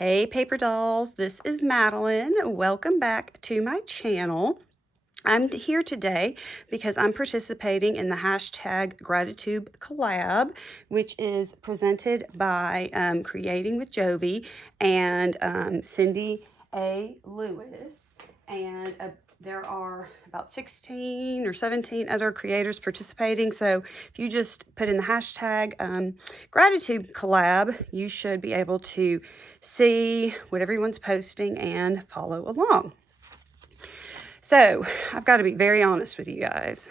Hey paper dolls, this is Madeline. Welcome back to my channel. I'm here today because I'm participating in the hashtag Gratitude Collab, which is presented by Creating with Jovi and Cindy A. Lewis. And there are about 16 or 17 other creators participating. So if you just put in the hashtag Gratitude Collab, you should be able to see what everyone's posting and follow along. So I've got to be very honest with you guys.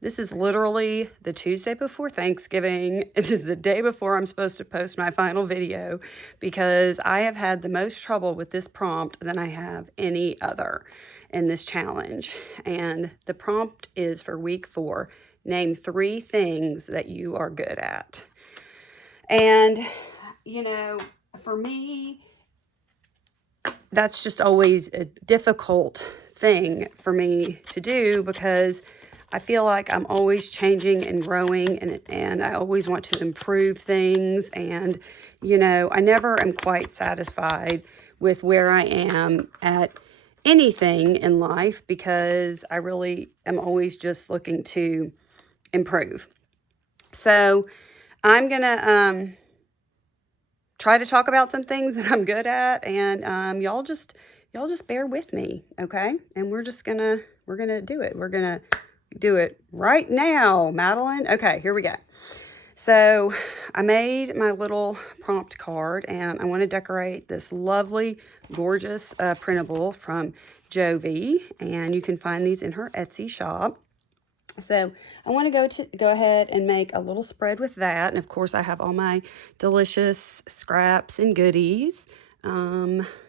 This is literally the Tuesday before Thanksgiving. It is the day before I'm supposed to post my final video because I have had the most trouble with this prompt than I have any other in this challenge. And the prompt is for week 4. Name 3 things that you are good at. And, you know, for me, that's just always a difficult thing for me to do because I feel like I'm always changing and growing and I always want to improve things. And, you know, I never am quite satisfied with where I am at anything in life because I really am always just looking to improve. So I'm going to try to talk about some things that I'm good at, and y'all just bear with me, okay? And we're gonna do it. We're gonna do it right now, Madeline. Okay, here we go. So I made my little prompt card, and I want to decorate this lovely, gorgeous printable from Jovi, and you can find these in her Etsy shop. So I want to go ahead and make a little spread with that. And of course I have all my delicious scraps and goodies.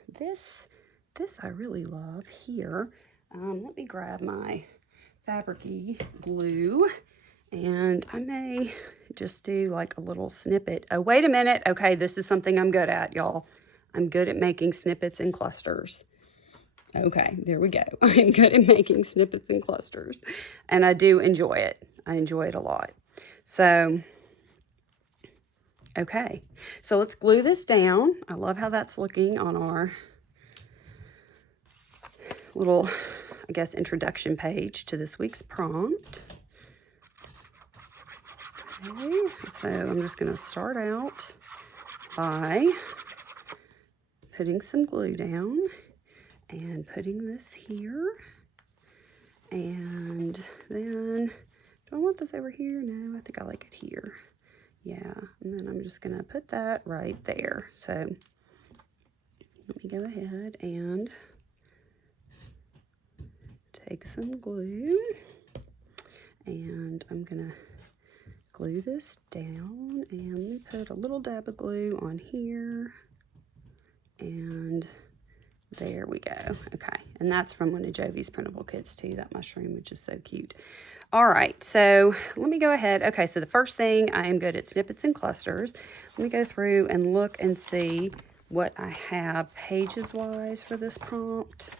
This I really love here. Let me grab my fabric-y glue and I may just do like a little snippet. Oh, wait a minute. Okay, this is something I'm good at, y'all. I'm good at making snippets and clusters. Okay, there we go. I'm good at making snippets and clusters, and I do enjoy it. I enjoy it a lot. So, okay, so let's glue this down. I love how that's looking on our little, I guess, introduction page to this week's prompt. Okay, so I'm just going to start out by putting some glue down and putting this here, and then, do I want this over here? No, I think I like it here. Yeah, and then I'm just gonna put that right there. So let me go ahead and take some glue, and I'm gonna glue this down, and let me put a little dab of glue on here, and there we go. Okay, and that's from one of Jovi's printable kits too, that mushroom, which is so cute. All right, so let me go ahead. Okay, so the first thing, I am good at snippets and clusters. Let me go through and look and see what I have pages-wise for this prompt,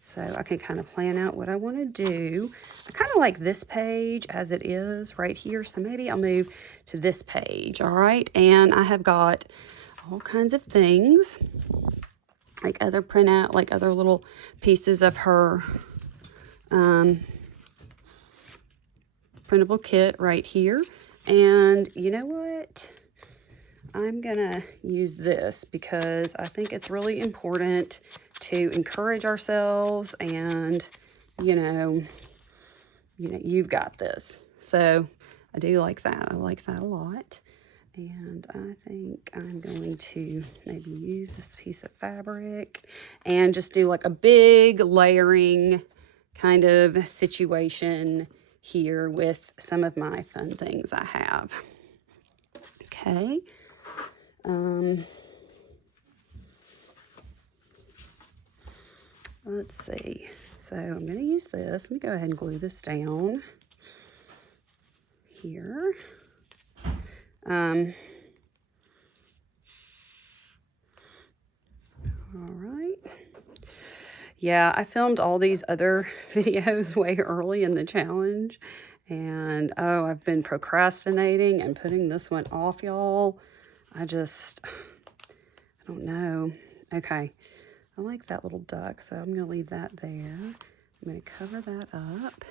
so I can kind of plan out what I want to do. I kind of like this page as it is right here, so maybe I'll move to this page, all right? And I have got all kinds of things, like other printout, like other little pieces of her printable kit right here. And you know what? I'm gonna use this because I think it's really important to encourage ourselves, and you know, you've got this. So I do like that. I like that a lot. And I think I'm going to maybe use this piece of fabric and just do like a big layering kind of situation here with some of my fun things I have. Okay. Let's see. So I'm going to use this. Let me go ahead and glue this down here. All right. Yeah, I filmed all these other videos way early in the challenge, and oh, I've been procrastinating and putting this one off, y'all. I I don't know. Okay. I like that little duck, so I'm going to leave that there. I'm going to cover that up.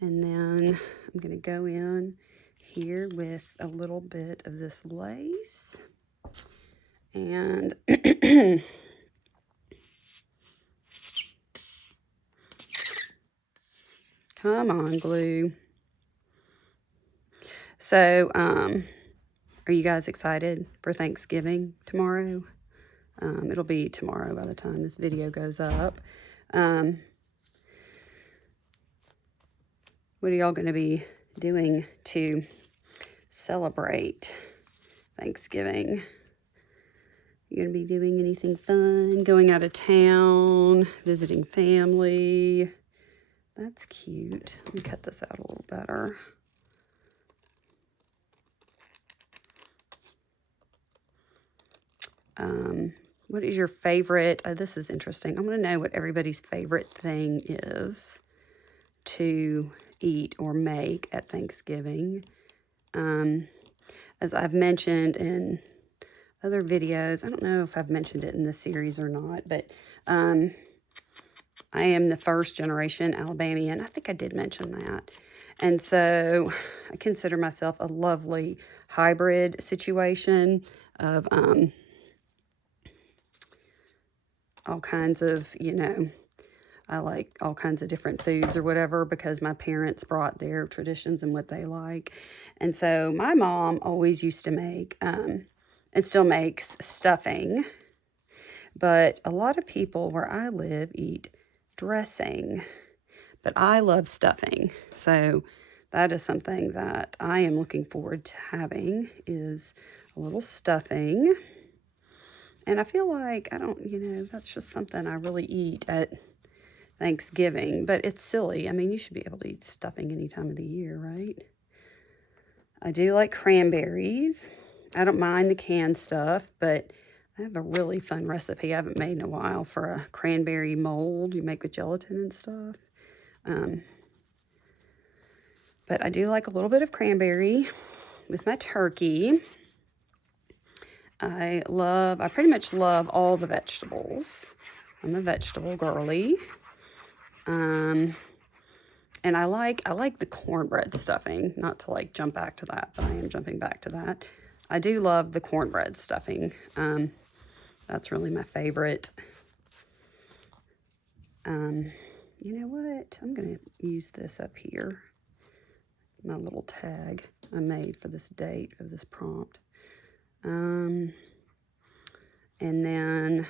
And then I'm going to go in here with a little bit of this lace. And come on, glue. So, are you guys excited for Thanksgiving tomorrow? It'll be tomorrow by the time this video goes up. What are y'all going to be doing to celebrate Thanksgiving? You going to be doing anything fun? Going out of town? Visiting family? That's cute. Let me cut this out a little better. What is your favorite? This is interesting. I want to know what everybody's favorite thing is to eat or make at Thanksgiving. As I've mentioned in other videos, I don't know if I've mentioned it in this series or not, but I am the first generation Alabamian. I think I did mention that. And so I consider myself a lovely hybrid situation of all kinds of, I like all kinds of different foods or whatever because my parents brought their traditions and what they like. And so my mom always used to make, and still makes, stuffing. But a lot of people where I live eat dressing. But I love stuffing. So that is something that I am looking forward to having, is a little stuffing. And I feel like, that's just something I really eat at Thanksgiving. But it's silly. I mean, you should be able to eat stuffing any time of the year, right? I do like cranberries. I don't mind the canned stuff, but I have a really fun recipe I haven't made in a while for a cranberry mold you make with gelatin and stuff. But I do like a little bit of cranberry with my turkey. I pretty much love all the vegetables. I'm a vegetable girly. And I like the cornbread stuffing. Not to like jump back to that, but I am jumping back to that. I do love the cornbread stuffing. That's really my favorite. You know what? I'm going to use this up here. My little tag I made for this date of this prompt. And then,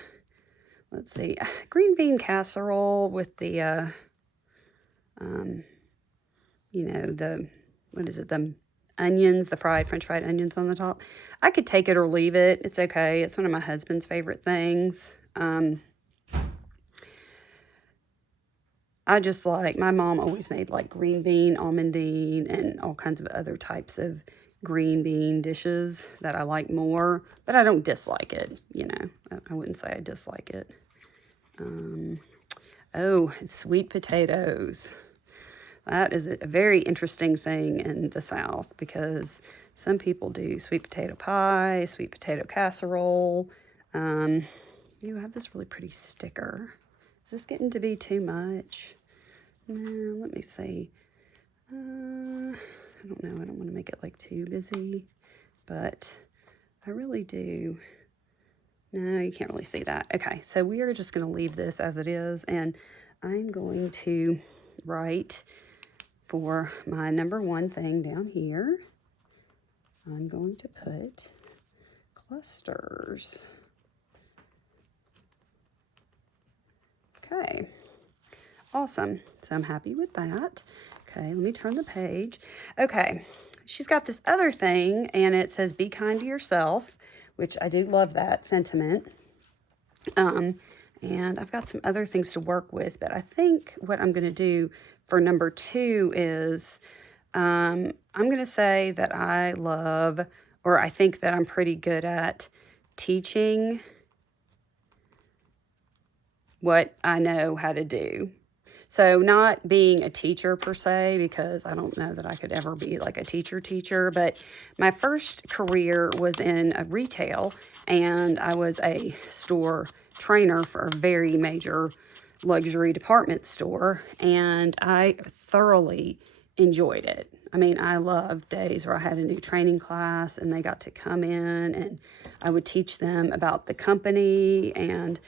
let's see, green bean casserole with the, the onions, the French fried onions on the top. I could take it or leave it. It's okay. It's one of my husband's favorite things. I just like, my mom always made like green bean, almondine, and all kinds of other types of green bean dishes that I like more, but I don't dislike it, I wouldn't say I dislike it. Sweet potatoes. That is a very interesting thing in the South because some people do sweet potato pie, sweet potato casserole. I have this really pretty sticker. Is this getting to be too much? No, let me see. I don't know. I don't want to make it like too busy, but I really do. No, you can't really see that. Okay, so we are just going to leave this as it is, and I'm going to write for my number one thing down here. I'm going to put clusters. Okay, awesome. So I'm happy with that. Okay, let me turn the page. Okay, she's got this other thing, and it says, be kind to yourself, which I do love that sentiment. And I've got some other things to work with, but I think what I'm going to do for number 2 is I'm going to say that I love, or I think that I'm pretty good at teaching what I know how to do. So not being a teacher per se, because I don't know that I could ever be like a teacher, but my first career was in a retail, and I was a store trainer for a very major luxury department store, and I thoroughly enjoyed it. I mean, I loved days where I had a new training class and they got to come in and I would teach them about the company and,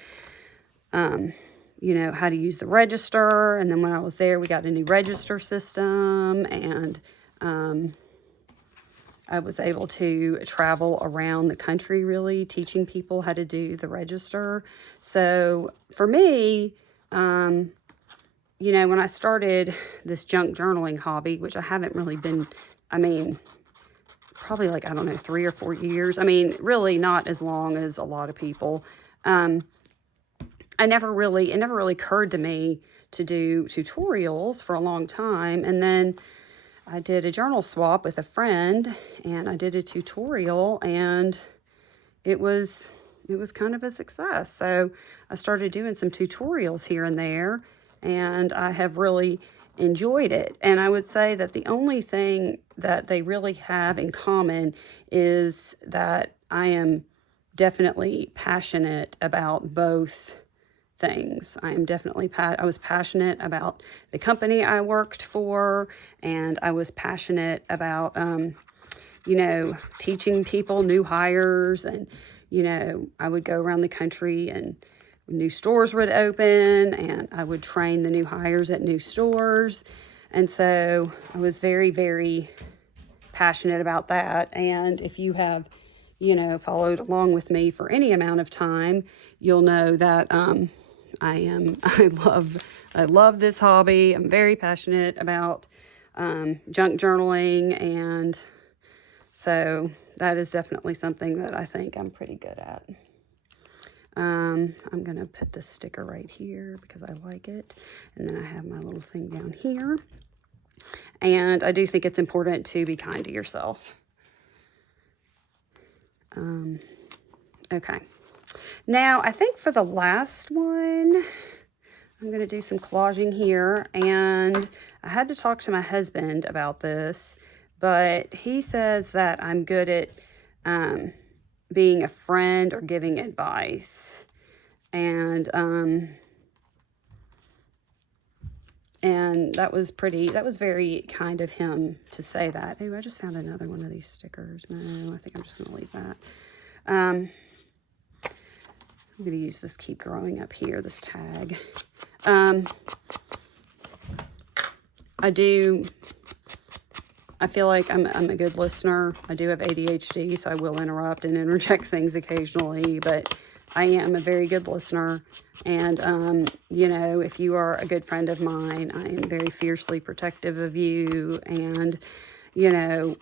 you know, how to use the register. And then when I was there, we got a new register system, and I was able to travel around the country really teaching people how to do the register. So for me, you know, when I started this junk journaling hobby, which I haven't really been, I mean, probably like, I don't know, 3 or 4 years. I mean, really not as long as a lot of people. It never really occurred to me to do tutorials for a long time. And then I did a journal swap with a friend, and I did a tutorial, and it was kind of a success. So I started doing some tutorials here and there, and I have really enjoyed it. And I would say that the only thing that they really have in common is that I am definitely passionate about both things. I am definitely, I was passionate about the company I worked for, and I was passionate about, you know, teaching people, new hires, and, you know, I would go around the country and new stores would open, and I would train the new hires at new stores. And so I was very, very passionate about that. And if you have, you know, followed along with me for any amount of time, you'll know that I love this hobby. I'm very passionate about junk journaling, and so that is definitely something that I think I'm pretty good at. I'm going to put the sticker right here because I like it. And then I have my little thing down here. And I do think it's important to be kind to yourself. Okay. Now, I think for the last one, I'm going to do some collaging here. And I had to talk to my husband about this, but he says that I'm good at being a friend or giving advice. And that was very kind of him to say that. Oh, I just found another one of these stickers. No, I think I'm just going to leave that. I'm going to use this Keep Growing up here, this tag. I feel like I'm a good listener. I do have ADHD, so I will interrupt and interject things occasionally, but I am a very good listener. And, you know, if you are a good friend of mine, I am very fiercely protective of you. And, you know,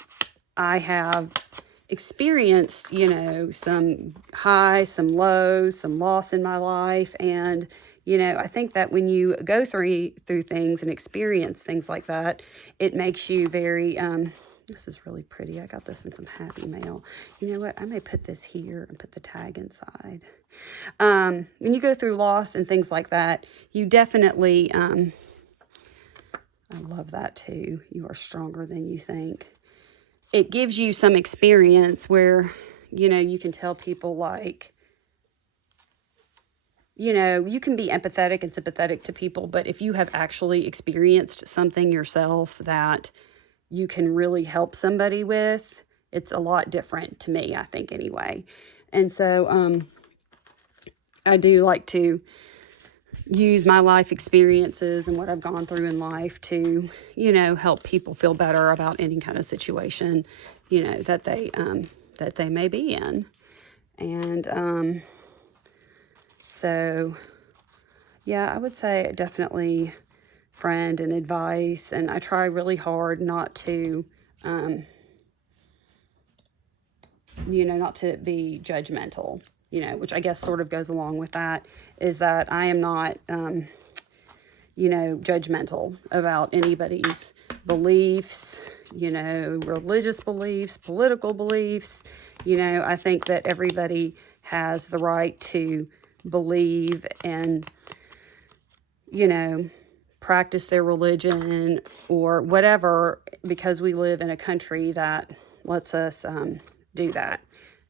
I have experienced, you know, some highs, some lows, some loss in my life. And, you know, I think that when you go through things and experience things like that, it makes you very, this is really pretty. I got this in some Happy Mail. You know what? I may put this here and put the tag inside. When you go through loss and things like that, you definitely, I love that too. You are stronger than you think. It gives you some experience where, you know, you can tell people like, you know, you can be empathetic and sympathetic to people, but if you have actually experienced something yourself that you can really help somebody with, it's a lot different to me, I think, anyway. And so I do like to use my life experiences and what I've gone through in life to, you know, help people feel better about any kind of situation, you know, that they may be in. And so, yeah, I would say definitely friend and advice. And I try really hard not to, you know, not to be judgmental, you know, which I guess sort of goes along with that, is that I am not, you know, judgmental about anybody's beliefs, you know, religious beliefs, political beliefs. You know, I think that everybody has the right to believe and, you know, practice their religion or whatever, because we live in a country that lets us do that.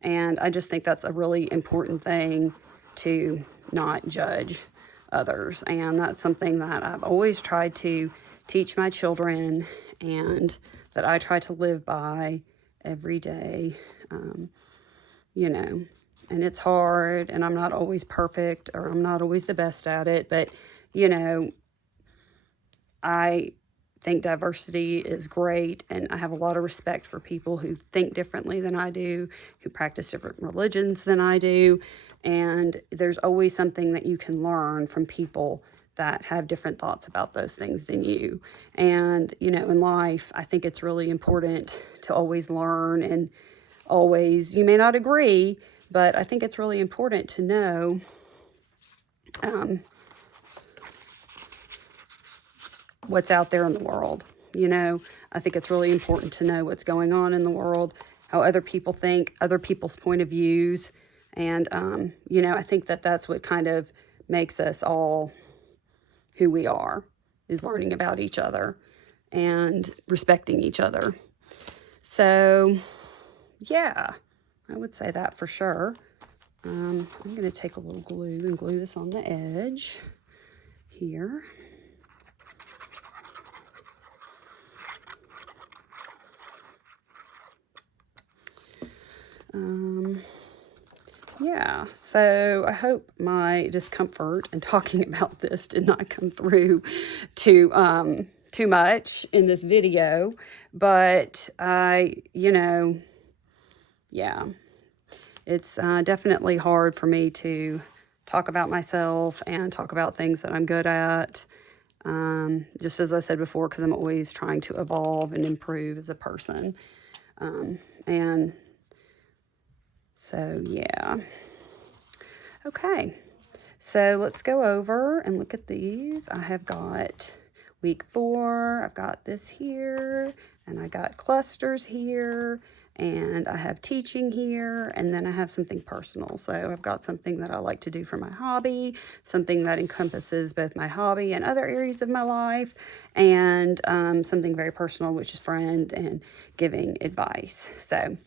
And I just think that's a really important thing, to not judge others. And that's something that I've always tried to teach my children, and that I try to live by every day. You know, and it's hard, and I'm not always perfect, or I'm not always the best at it, but, you know, I think diversity is great, and I have a lot of respect for people who think differently than I do, who practice different religions than I do, and there's always something that you can learn from people that have different thoughts about those things than you. And, you know, in life, I think it's really important to always learn, and always, you may not agree, but I think it's really important to know what's out there in the world. You know, I think it's really important to know what's going on in the world, how other people think, other people's point of views. And, you know, I think that that's what kind of makes us all who we are, is learning about each other and respecting each other. So, yeah, I would say that for sure. I'm going to take a little glue and glue this on the edge here. Yeah, so I hope my discomfort in talking about this did not come through too much in this video, but you know, yeah, it's definitely hard for me to talk about myself and talk about things that I'm good at. Just as I said before, because I'm always trying to evolve and improve as a person. And so, yeah. Okay, so let's go over and look at these. I have got week 4, I've got this here, and I got clusters here, and I have teaching here, and then I have something personal. So I've got something that I like to do for my hobby, something that encompasses both my hobby and other areas of my life, and something very personal, which is friend and giving advice. So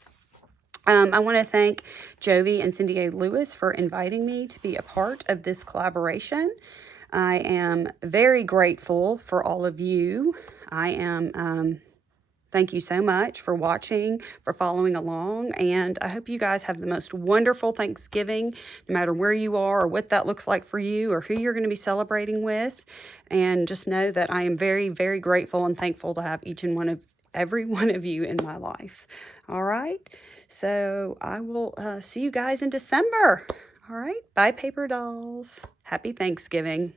I want to thank Jovi and Cindy A. Lewis for inviting me to be a part of this collaboration. I am very grateful for all of you. I am, thank you so much for watching, for following along, and I hope you guys have the most wonderful Thanksgiving, no matter where you are or what that looks like for you or who you're going to be celebrating with. And just know that I am very, very grateful and thankful to have each and every one of you in my life. All right, so I will see you guys in December. All right, bye, paper dolls. Happy Thanksgiving.